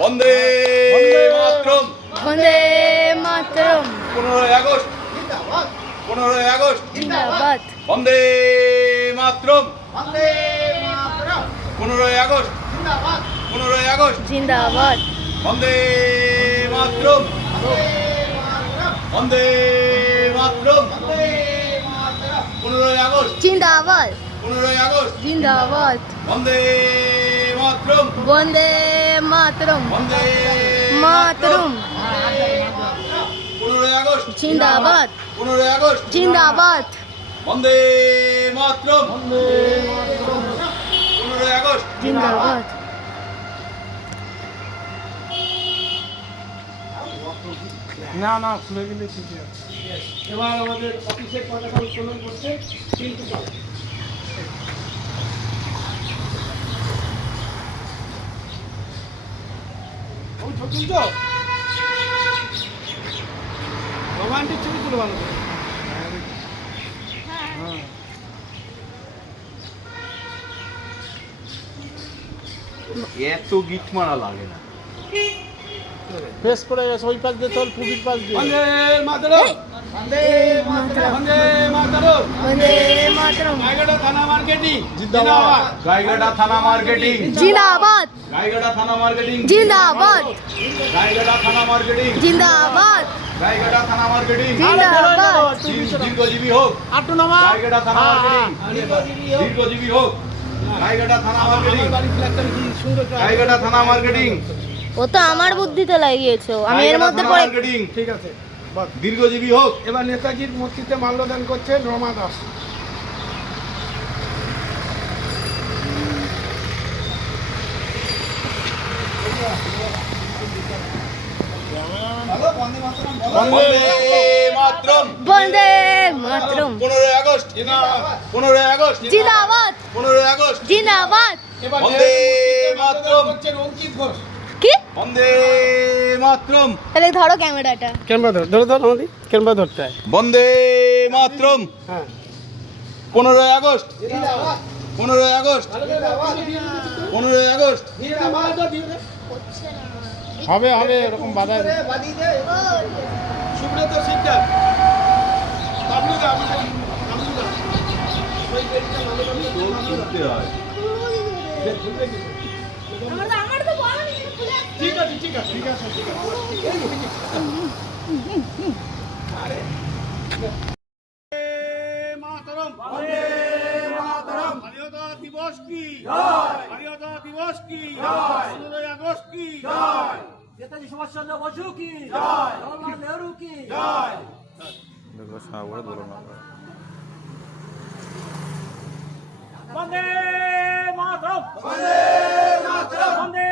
বন্দে মাতরম। বন্দে মাতরম। 15ই August, 15ই August জিন্দাবাদ। বন্দে মাতরম। বন্দে মাতরম। 15ই August, 15ই August জিন্দাবাদ। বন্দে মাতরম। বন্দে মাতরম। 15ই August, জিন্দাবাদ। 15ই আগস্ট জিন্দাবাদ। বন্দে মাতরম। বন্দে মাতরম। বন্দে মাতরম। 15ই আগস্ট, জিন্দাবাদ। 15ই আগস্ট জিন্দাবাদ। বন্দে মাতরম। 15ই আগস্ট জিন্দাবাদ। না না খুলে গেলে ঠিক আছে। এবার আমাদের অফিসের পতাকা উত্তোলন করছে কিন্তু তুলছো রোমান্টিক ছবি তুলো ভালো করে। এত গিট মারা লাগে না। ফেস পড়ে গেছে ওই পাশ দিয়ে চল পুবির পাশ দিয়ে। বন্দে মাতরম। বন্দে মাতরম। বন্দে মাতরম। বন্দে মাতরম। রায়গড়া থানা মার্কেটিং জিন্দাবাদ। গাইঘাটা থানা মার্কেটিং। জিন্দাবাদ। গাইঘাটা থানা মার্কেটিং। জিন্দাবাদ। গাইঘাটা থানা মার্কেটিং। জিন্দাবাদ। গাইঘাটা থানা মার্কেটিং। জিন্দাবাদ। দীর্ঘজীবী হোক আটু নামা। গাইঘাটা থানা মার্কেটিং। দীর্ঘজীবী হোক গাইঘাটা থানা মার্কেটিং। বাড়ি ফ্ল্যাগটা কি সুন্দর করে। গাইঘাটা থানা মার্কেটিং। ও তো আমার বুদ্ধিতে লাগিয়েছো, আমি এর মধ্যে পড়ে। মার্কেটিং। ঠিক আছে বাস। দীর্ঘজীবী হোক। এবার নেতাজির মূর্তিতে মাল্যদান করছেন রমা দাস। বন্দে মাতরম। বন্দে মাতরম। 15ই আগস্ট, 15ই আগস্ট, জিন্দাবাদ। 15ই আগস্ট জিন্দাবাদ। এবার বন্দে মাতরম। করছেন অঙ্কিত ঘোষ। কি? বন্দে মাতরম। তাহলে ধরো ক্যামেরাটা। ক্যামেরা ধর ধরে ধর আমাদের ক্যামেরা ধরতে হয়। বন্দে মাতরম। হ্যাঁ 15ই আগস্ট, 15ই আগস্ট, 15ই আগস্ট হবে হবে এরকম বাধা। সুব্রত সিকদার বাবলু দা আমাদের বাবলু দা ওই বেরিটা করতে হয়। আমার তো বলা নেই, খুলে ঠিক আছে ঠিক আছে ঠিক আছে ঠিক আছে মাতরম। বন্দে মাতরম। স্বাধীনতা দিবস কি জয়। স্বাধীনতা দিবস কি জয়। 15ই আগস্ট কি জয়। নেতাজি সুভাষচন্দ্র বসু কি জয়। জওহরলাল নেহরু কি জয়। বন্দে মাতরম। বন্দে মাতরম। বন্দে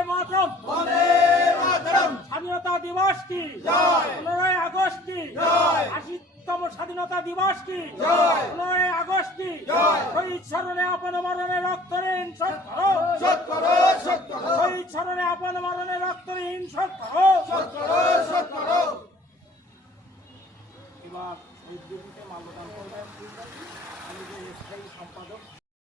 মাতরম। বন্দে মাতরম। স্বাধীনতা দিবস কি জয়। 15ই আগস্ট কি জয়। 80তম স্বাধীনতা দিবস কি জয়। 15ই আগস্ট কি জয়। শহীদ স্মরণে আপন মরণে রক্ত ঋণ শোধ করো। শোধ করো শোধ করো শহীদ স্মরণে আপন মরণে রক্ত ঋণ শোধ করো। শোধ করো শোধ করো। এবার শহীদ দিবসে মাল্যদান করবেন আমি যে স্থায়ী সম্পাদক